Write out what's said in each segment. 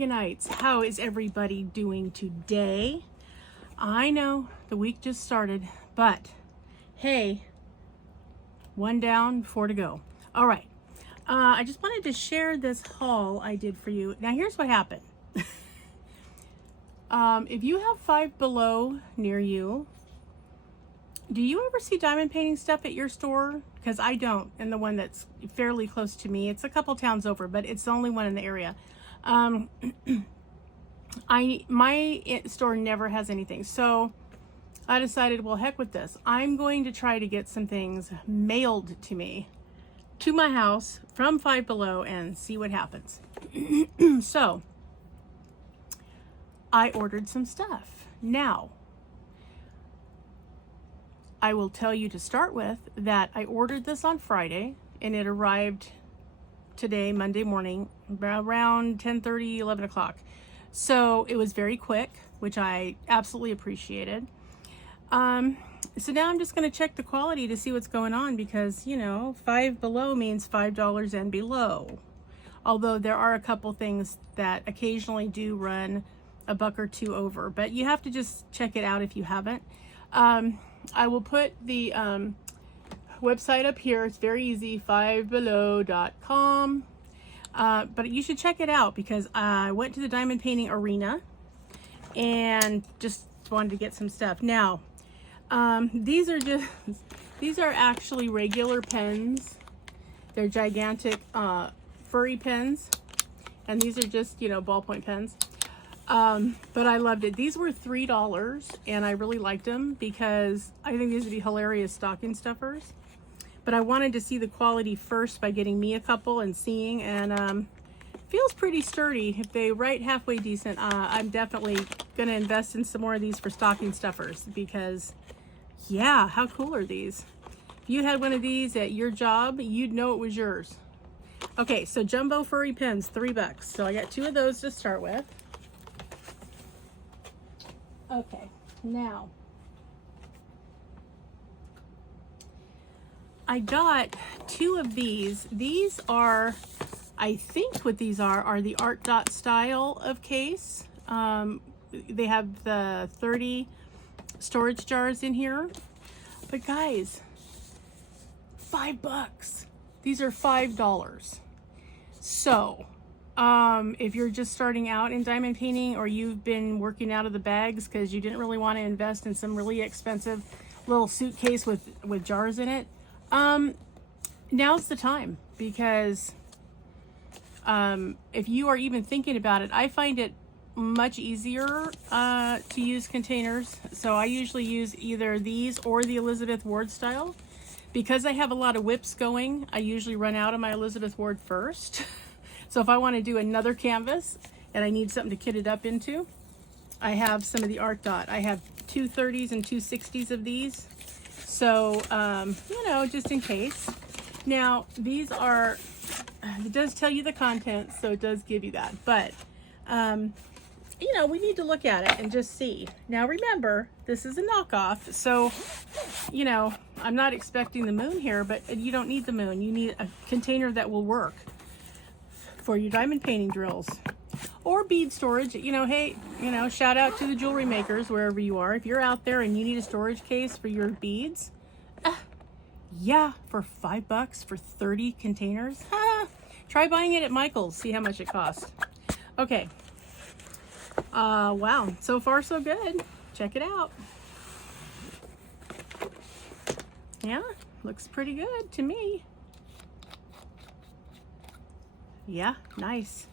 Dragonites, how is everybody doing today? I know the week just started, but hey, one down, four to go. All right, I just wanted to share this haul I did for you. Now here's what happened. If you have Five Below near you, do you ever see diamond painting stuff at your store? Because I don't, and the one that's fairly close to me, it's a couple towns over, but it's the only one in the area. My store never has anything, so I decided, well, heck with this. I'm going to try to get some things mailed to me, to my house from Five Below, and see what happens. So I ordered some stuff. Now, I will tell you to start with that I ordered this on Friday and it arrived today, Monday morning, around 10:30, 11 o'clock. So it was very quick, which I absolutely appreciated. So now I'm just going to check the quality to see what's going on because, you know, Five Below means $5 and below. Although there are a couple things that occasionally do run a buck or two over, but you have to just check it out if you haven't. I will put the website up here. It's very easy, fivebelow.com. But you should check it out because I went to the diamond painting arena and just wanted to get some stuff. Now, these are actually regular pens. They're gigantic furry pens, and these are just, you know, ballpoint pens. But I loved it. These were $3 and I really liked them because I think these would be hilarious stocking stuffers. But I wanted to see the quality first by getting me a couple and seeing, and feels pretty sturdy. If they write halfway decent, I'm definitely gonna invest in some more of these for stocking stuffers because yeah, how cool are these? If you had one of these at your job, you'd know it was yours. Okay, so jumbo furry pens, $3. So I got two of those to start with. Okay, now I got two of these. These are, I think what these are the Art Dot style of case. They have the 30 storage jars in here. But guys, $5. These are $5. So, if you're just starting out in diamond painting or you've been working out of the bags because you didn't really want to invest in some really expensive little suitcase with jars in it, now's the time because if you are even thinking about it, I find it much easier to use containers. So I usually use either these or the Elizabeth Ward style. Because I have a lot of whips going, I usually run out of my Elizabeth Ward first. So if I want to do another canvas and I need something to kit it up into, I have some of the Art Dot. I have two 30s and two 60s of these. So, you know, just in case. Now, these are, it does tell you the contents, so it does give you that. But, you know, we need to look at it and just see. Now, remember, this is a knockoff. So, you know, I'm not expecting the moon here, but you don't need the moon. You need a container that will work for your diamond painting drills or bead storage. You know, hey, you know, shout out to the jewelry makers wherever you are. If you're out there and you need a storage case for your beads, yeah, for $5 for 30 containers, try buying it at Michael's, see how much it costs. Okay, wow, so far so good. Check it out. Yeah, looks pretty good to me. Yeah, nice.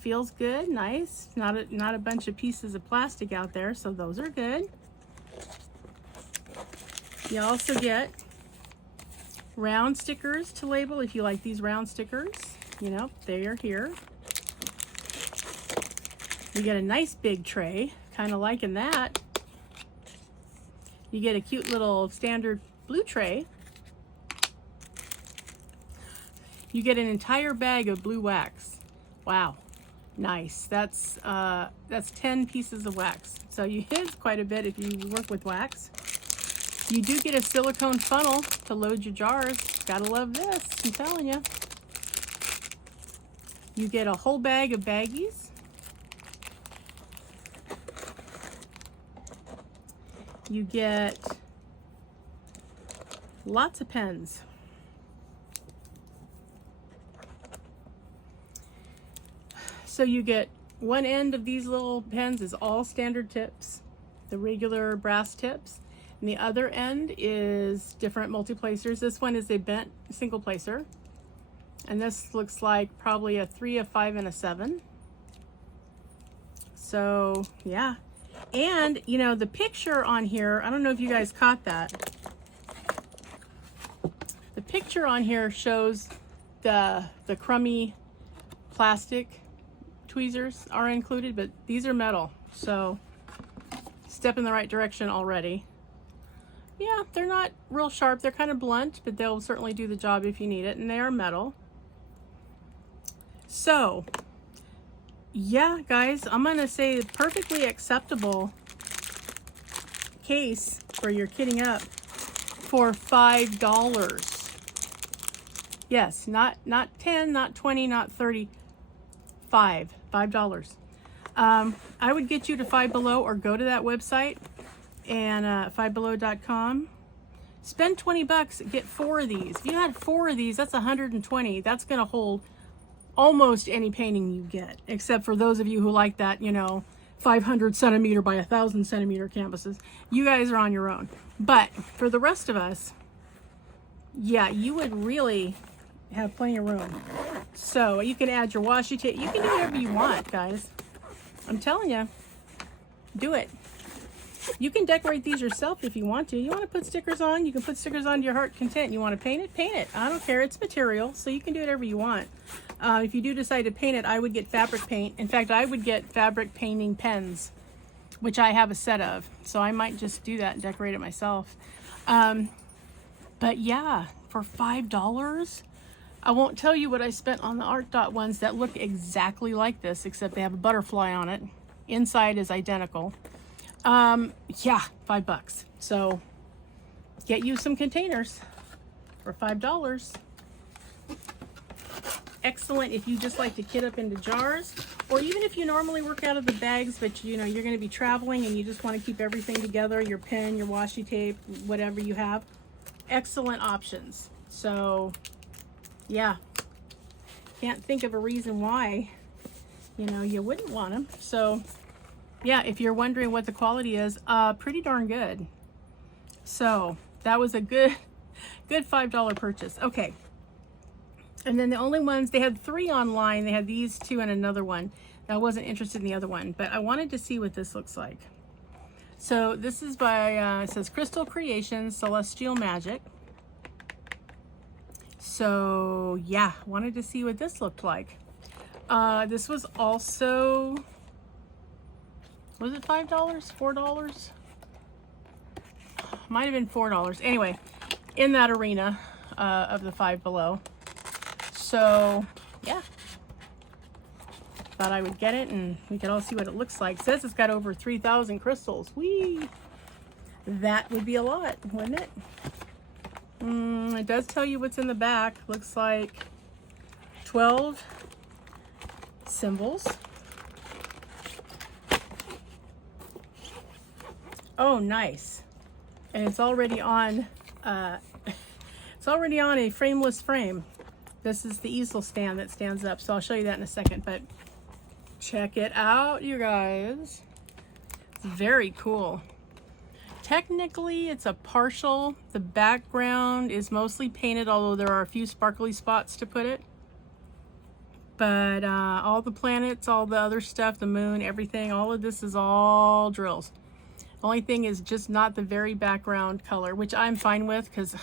Feels good, nice. Not a bunch of pieces of plastic out there, so those are good. You also get round stickers to label if you like these round stickers. You know, they are here. You get a nice big tray, kind of liking that. You get a cute little standard blue tray. You get an entire bag of blue wax. Wow, nice. That's 10 pieces of wax. So you hit quite a bit if you work with wax. You do get a silicone funnel to load your jars. Gotta love this, I'm telling you. You get a whole bag of baggies. you get lots of pens. So you get one end of these little pens is all standard tips, the regular brass tips, and the other end is different multi-placers. This one is a bent single placer, and this looks like probably a 3, a 5, and a 7. So yeah, and you know the picture on here, I don't know if you guys caught that. The picture on here shows the crummy plastic tweezers are included, but these are metal, so step in the right direction already. Yeah, they're not real sharp, they're kind of blunt, but they'll certainly do the job if you need it, and they are metal. So yeah, guys, I'm gonna say perfectly acceptable case for your kitting up for $5. Yes, not 10, not 20, not 30, $5. I would get you to Five Below, or go to that website and fivebelow.com. Spend 20 bucks, get 4 of these. If you had 4 of these, that's 120. That's gonna hold almost any painting you get, except for those of you who like that, you know, 500 centimeter by 1,000 centimeter canvases. You guys are on your own. But for the rest of us, yeah, you would really have plenty of room. So you can add your washi tape. You can do whatever you want, guys. I'm telling you, do it. You can decorate these yourself if you want to. You want to put stickers on, you can put stickers on to your heart content. You want to paint it, paint it. I don't care. It's material, so you can do whatever you want. If you do decide to paint it, I would get fabric paint. In fact, I would get fabric painting pens, which I have a set of. So I might just do that and decorate it myself. But yeah, for $5, I won't tell you what I spent on the Art Dot ones that look exactly like this, except they have a butterfly on it. Inside is identical. Yeah, $5. So get you some containers for $5. Excellent if you just like to kit up into jars, or even if you normally work out of the bags, but you know you're going to be traveling and you just want to keep everything together, your pen, your washi tape, whatever you have. Excellent options. So yeah, can't think of a reason why, you know, you wouldn't want them. So yeah, if you're wondering what the quality is, pretty darn good. So that was a good $5 purchase. Okay. And then the only ones, they had 3 online. They had these 2 and another one. I wasn't interested in the other one, but I wanted to see what this looks like. So this is by, it says Crystal Creations, Celestial Magic. So yeah, wanted to see what this looked like. This was also, was it $5? $4? Might have been $4. Anyway, in that arena of the Five Below. So yeah, thought I would get it and we could all see what it looks like. It says it's got over 3,000 crystals. Whee! That would be a lot, wouldn't it? It does tell you what's in the back. Looks like 12 symbols. Oh, nice. And it's already on it's already on a frameless frame. This is the easel stand that stands up, so I'll show you that in a second, but check it out, you guys. It's very cool. Technically, it's a partial. The background is mostly painted, although there are a few sparkly spots to put it. But all the planets, all the other stuff, the moon, everything, all of this is all drills. The only thing is just not the very background color, which I'm fine with, because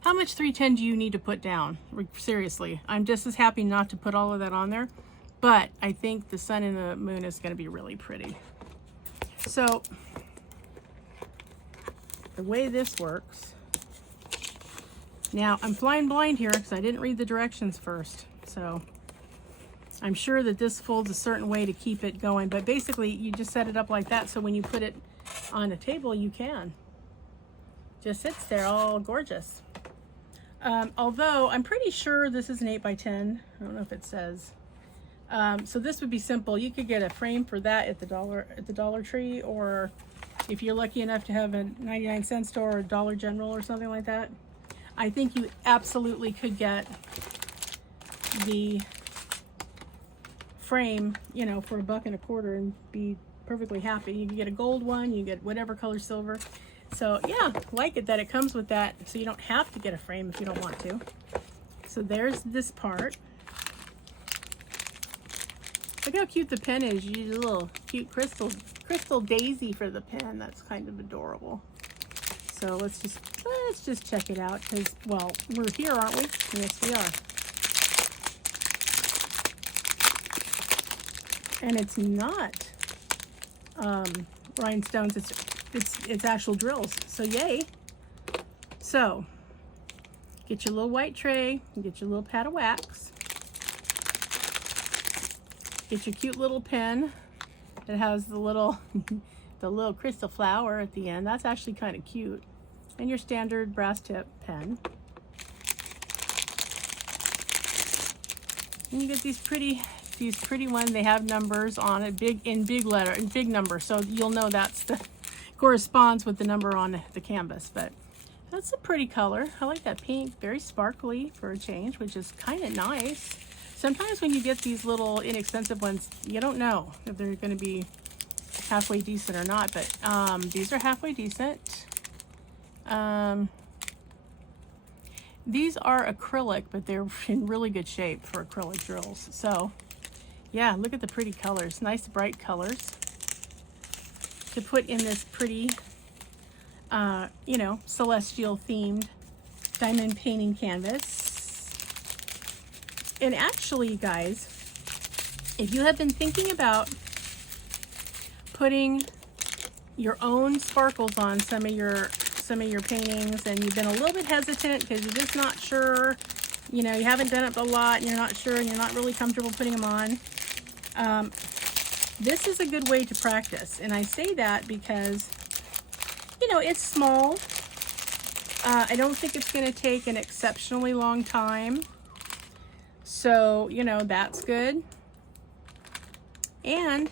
how much 310 do you need to put down? Seriously, I'm just as happy not to put all of that on there. But I think the sun and the moon is going to be really pretty. So the way this works, now I'm flying blind here because I didn't read the directions first. So I'm sure that this folds a certain way to keep it going. But basically, you just set it up like that, so when you put it on a table, you can. Just sits there all gorgeous. Although I'm pretty sure this is an 8x10. I don't know if it says. So this would be simple. You could get a frame for that at the Dollar Tree, or if you're lucky enough to have a 99-cent store or Dollar General or something like that, I think you absolutely could get the frame, you know, for $1.25 and be perfectly happy. You can get a gold one, you get whatever color silver. So yeah, like it that it comes with that, so you don't have to get a frame if you don't want to. So there's this part. Look how cute the pen is. You use a little cute crystal daisy for the pen. That's kind of adorable. So let's just check it out, because, well, we're here, aren't we? Yes, we are. And it's not rhinestones. It's actual drills. So yay. So get your little white tray, get your little pad of wax, get your cute little pen that has the little the little crystal flower at the end. That's actually kind of cute. And your standard brass tip pen. And you get these pretty ones. They have numbers on it, in big numbers, so you'll know that's the corresponds with the number on the canvas. But that's a pretty color. I like that pink, very sparkly for a change, which is kind of nice. Sometimes when you get these little inexpensive ones, you don't know if they're going to be halfway decent or not, but these are halfway decent. These are acrylic, but they're in really good shape for acrylic drills. So yeah, look at the pretty colors, nice bright colors to put in this pretty, you know, celestial themed diamond painting canvas. And actually, guys, if you have been thinking about putting your own sparkles on some of your paintings, and you've been a little bit hesitant because you're just not sure, you know, you haven't done it a lot and you're not sure and you're not really comfortable putting them on, this is a good way to practice. And I say that because, you know, it's small. I don't think it's going to take an exceptionally long time. So, you know, that's good. And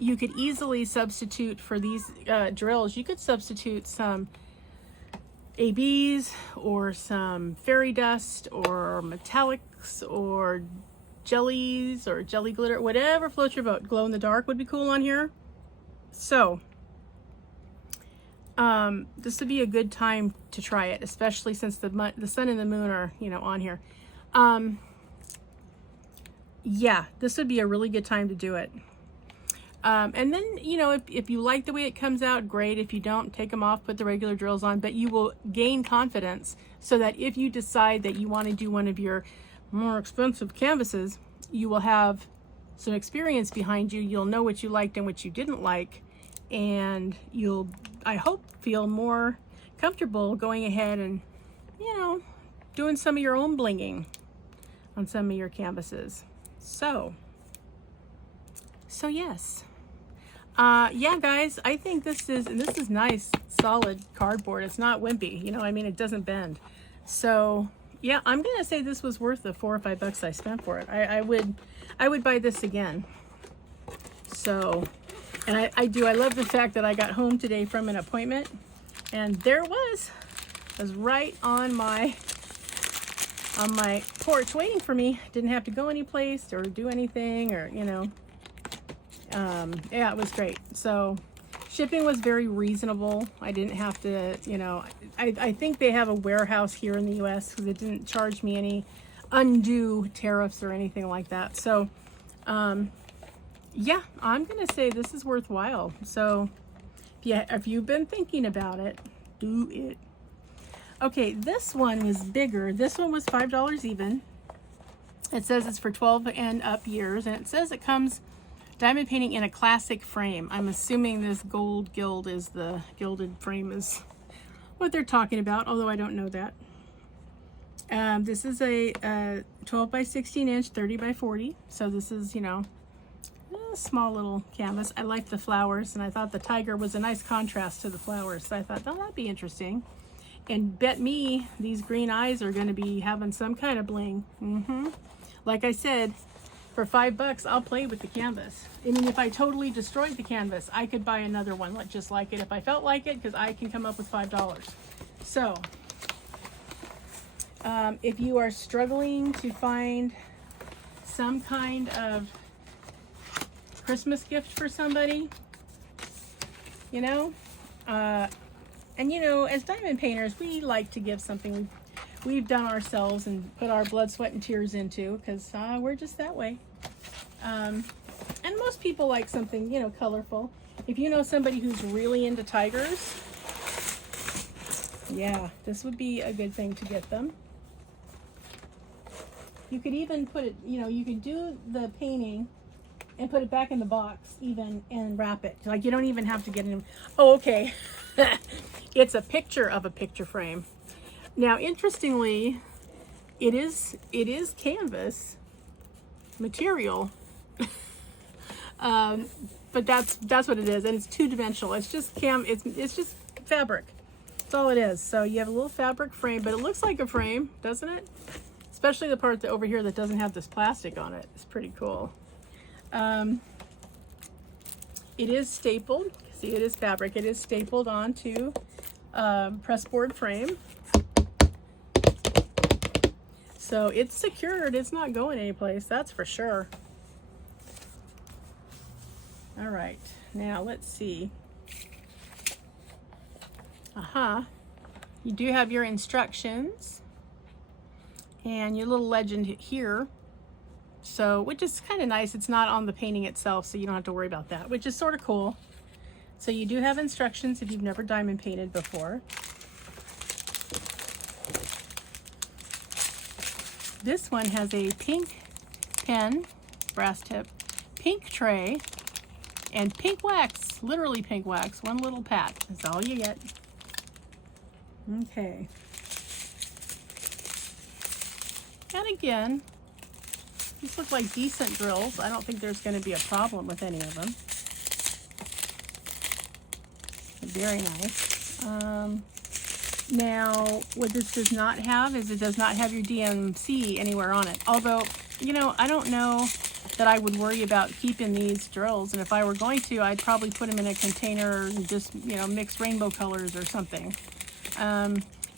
you could easily substitute for these drills. You could substitute some ABs or some fairy dust or metallics or jellies or jelly glitter, whatever floats your boat. Glow in the dark would be cool on here. So this would be a good time to try it, especially since the sun and the moon are, you know, on here. Yeah, this would be a really good time to do it. And then, you know, if you like the way it comes out, great. If you don't, take them off, put the regular drills on, but you will gain confidence so that if you decide that you want to do one of your more expensive canvases, you will have some experience behind you. You'll know what you liked and what you didn't like, and you'll, I hope, feel more comfortable going ahead and, you know, doing some of your own blinging on some of your canvases. So yes. Yeah, guys, I think this is nice, solid cardboard. It's not wimpy, you know, I mean, it doesn't bend. So yeah, I'm gonna say this was worth the $4 or $5 I spent for it. I would buy this again. So, and I love the fact that I got home today from an appointment, and there it was. It was right on my porch waiting for me. Didn't have to go anyplace or do anything, or, you know. Yeah, it was great. So shipping was very reasonable. I didn't have to, you know, I think they have a warehouse here in the US because it didn't charge me any undue tariffs or anything like that. So yeah, I'm gonna say this is worthwhile. So yeah, if you've been thinking about it, do it. Okay, this one was bigger. This one was $5 even. It says it's for 12 and up years, and it says it comes diamond painting in a classic frame. I'm assuming this gold gild is the gilded frame is what they're talking about, although I don't know that. This is a 12 by 16 inch, 30 by 40. So this is, you know, a small little canvas. I like the flowers, and I thought the tiger was a nice contrast to the flowers. So I thought, oh, that'd be interesting. And bet me these green eyes are going to be having some kind of bling. Like I said, for $5, I'll play with the canvas. I mean, if I totally destroyed the canvas, I could buy another one just like it if I felt like it, because I can come up with $5. So, if you are struggling to find some kind of Christmas gift for somebody, you know, and you know, as diamond painters, we like to give something we've done ourselves and put our blood, sweat, and tears into, because we're just that way. And most people like something, you know, colorful. If you know somebody who's really into tigers, yeah, this would be a good thing to get them. You could even put it, you know, you could do the painting and put it back in the box even and wrap it. Like, you don't even have to get in. Oh, okay. It's a picture of a picture frame. Now, interestingly, it is canvas material. But that's what it is, and it's two-dimensional. It's just it's just fabric. That's all it is. So you have a little fabric frame, but it looks like a frame, doesn't it? Especially the part over here that doesn't have this plastic on it. It's pretty cool. It is stapled. See, it is fabric. It is stapled onto pressboard frame. So it's secured. It's not going anyplace, that's for sure. All right, now let's see. You do have your instructions and your little legend here. So, which is kind of nice. It's not on the painting itself, so you don't have to worry about that, which is sort of cool. So you do have instructions if you've never diamond painted before. This one has a pink pen, brass tip, pink tray, and pink wax, literally pink wax. One little pat, that's all you get. Okay. And again, these look like decent drills. I don't think there's going to be a problem with any of them. Very nice. Now, what this does not have is it does not have your DMC anywhere on it. Although, you know, I don't know that I would worry about keeping these drills. And if I were going to, I'd probably put them in a container and just, you know, mix rainbow colors or something.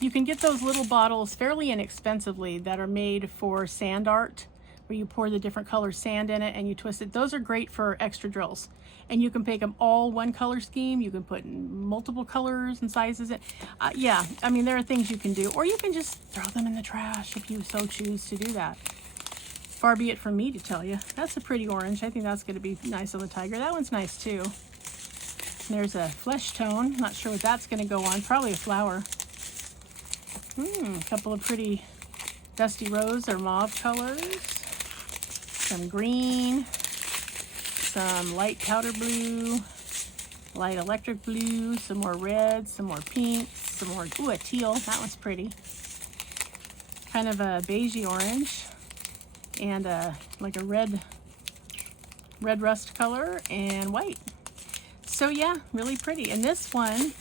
You can get those little bottles fairly inexpensively that are made for sand art, where you pour the different color sand in it and you twist it. Those are great for extra drills. And you can make them all one color scheme. You can put multiple colors and sizes in. Yeah, I mean, there are things you can do. Or you can just throw them in the trash if you so choose to do that. Far be it from me to tell you. That's a pretty orange. I think that's going to be nice on the tiger. That one's nice too. There's a flesh tone. Not sure what that's going to go on. Probably a flower. A couple of pretty dusty rose or mauve colors. Some green. Some light powder blue. Light electric blue. Some more red. Some more pinks. Some more, ooh, a teal. That one's pretty. Kind of a beigey orange. And like a red rust color and white. So yeah, really pretty. And this one,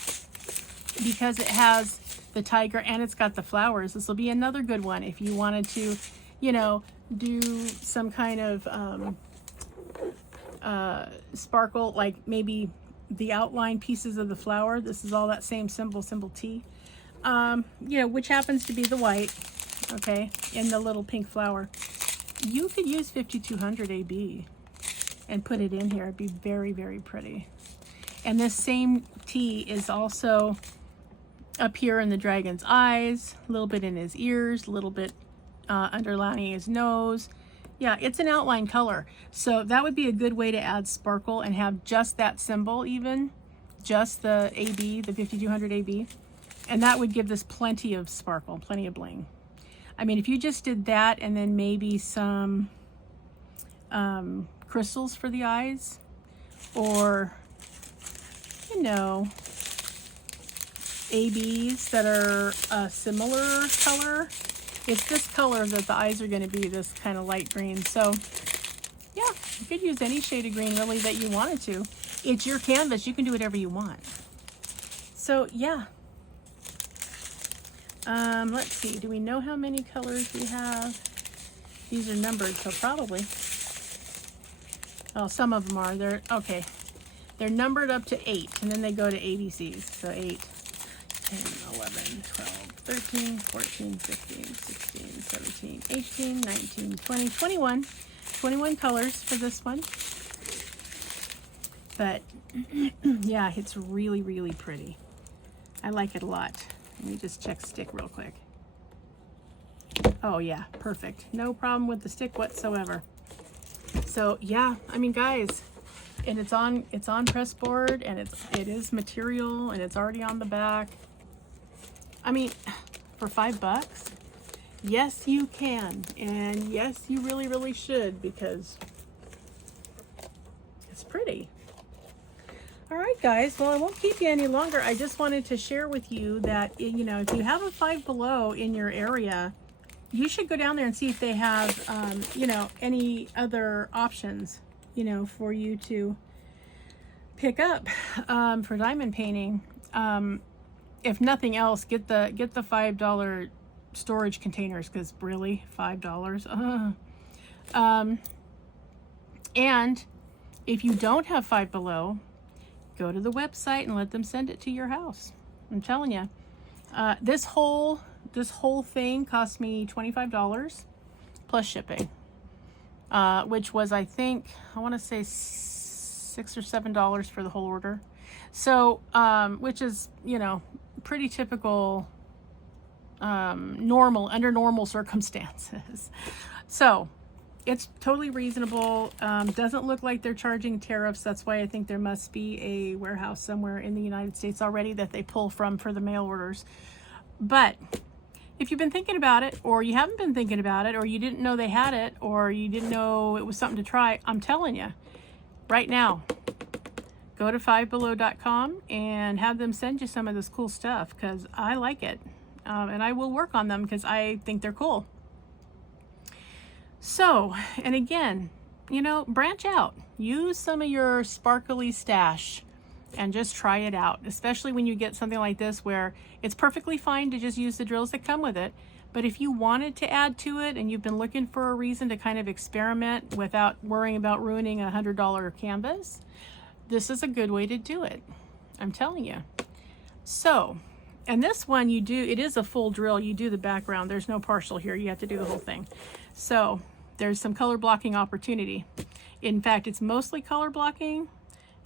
because it has the tiger and it's got the flowers, this will be another good one if you wanted to, you know, do some kind of sparkle, like maybe the outline pieces of the flower. This is all that same symbol T, you know, which happens to be the white, okay, in the little pink flower. You could use 5200 AB and put it in here. It'd be very, very pretty. And this same tea is also up here in the dragon's eyes, a little bit in his ears, a little bit underlining his nose. Yeah, it's an outline color. So that would be a good way to add sparkle and have just that symbol even, just the AB, the 5200 AB. And that would give this plenty of sparkle, plenty of bling. I mean, if you just did that and then maybe some crystals for the eyes, or, you know, ABs that are a similar color. It's this color that the eyes are going to be, this kind of light green. So, yeah, you could use any shade of green really that you wanted to. It's your canvas. You can do whatever you want. So, yeah. Let's see, do we know how many colors we have? These are numbered, so probably. Well, some of them are. They're okay. They're numbered up to 8, and then they go to ABCs. So 8, 10, 11, 12, 13, 14, 15, 16, 17, 18, 19, 20, 21. 21 colors for this one. But yeah, it's really, really pretty. I like it a lot. Let me just check stick real quick. Oh yeah, perfect. No problem with the stick whatsoever. So yeah, I mean guys, and it's on press board, and it is material, and it's already on the back. I mean, for $5, yes you can, and yes you really, really should, because it's pretty. All right, guys. Well, I won't keep you any longer. I just wanted to share with you that, you know, if you have a Five Below in your area, you should go down there and see if they have, you know, any other options, you know, for you to pick up for diamond painting. If nothing else, get the $5 storage containers, because really, $5. And if you don't have Five Below, go to the website and let them send it to your house. I'm telling you, this whole thing cost me $25 plus shipping, which was, I think, I want to say $6 or $7 for the whole order. So, which is, you know, pretty typical, under normal circumstances. So it's totally reasonable. Doesn't look like they're charging tariffs. That's why I think there must be a warehouse somewhere in the United States already that they pull from for the mail orders. But if you've been thinking about it, or you haven't been thinking about it, or you didn't know they had it, or you didn't know it was something to try, I'm telling you, right now, go to fivebelow.com and have them send you some of this cool stuff, because I like it. And I will work on them because I think they're cool. So, and again, you know, branch out. Use some of your sparkly stash and just try it out, especially when you get something like this where it's perfectly fine to just use the drills that come with it. But if you wanted to add to it and you've been looking for a reason to kind of experiment without worrying about ruining a $100 canvas, this is a good way to do it. I'm telling you. So, and this one it is a full drill. You do the background. There's no partial here. You have to do the whole thing. So there's some color blocking opportunity. In fact, it's mostly color blocking,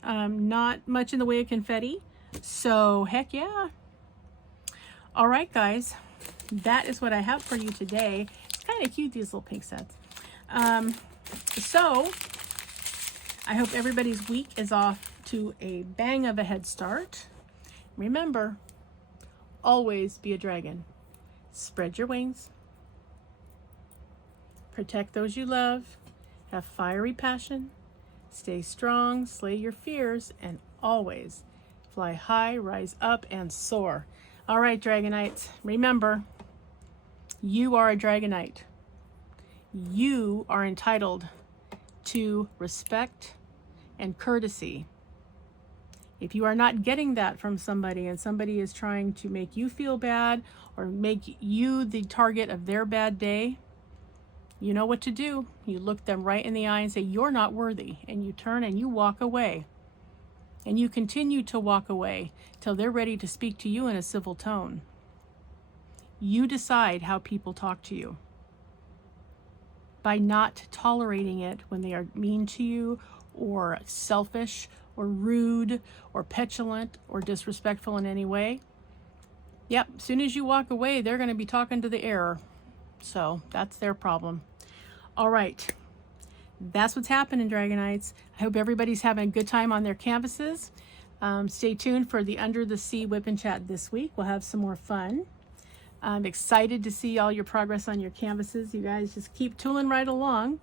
not much in the way of confetti. So heck yeah. All right, guys, that is what I have for you today. It's kind of cute, these little pink sets. So I hope everybody's week is off to a bang of a head start. Remember, always be a dragon. Spread your wings. Protect those you love. Have fiery passion. Stay strong, slay your fears, and always fly high, rise up, and soar. All right, Dragonites, remember, you are a Dragonite. You are entitled to respect and courtesy. If you are not getting that from somebody, and somebody is trying to make you feel bad or make you the target of their bad day, you know what to do. You look them right in the eye and say, you're not worthy. And you turn and you walk away. And you continue to walk away till they're ready to speak to you in a civil tone. You decide how people talk to you. By not tolerating it when they are mean to you, or selfish, or rude, or petulant, or disrespectful in any way. Yep, as soon as you walk away, they're going to be talking to the air. So that's their problem. All right, that's what's happening, Dragonites. I hope everybody's having a good time on their canvases. Stay tuned for the Under the Sea Whip and Chat this week. We'll have some more fun. I'm excited to see all your progress on your canvases. You guys just keep tooling right along.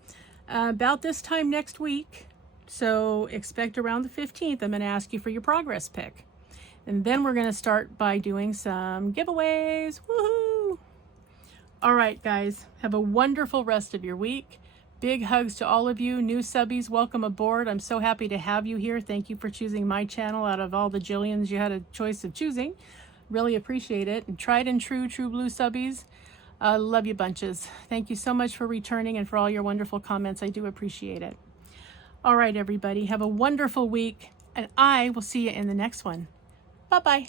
About this time next week, so expect around the 15th, I'm going to ask you for your progress pick. And then we're going to start by doing some giveaways. Woohoo! All right, guys, have a wonderful rest of your week. Big hugs to all of you. New subbies, welcome aboard. I'm so happy to have you here. Thank you for choosing my channel out of all the jillions you had a choice of choosing. Really appreciate it. And tried and true blue subbies, love you bunches. Thank you so much for returning and for all your wonderful comments. I do appreciate it. All right, everybody, have a wonderful week, and I will see you in the next one. Bye-bye.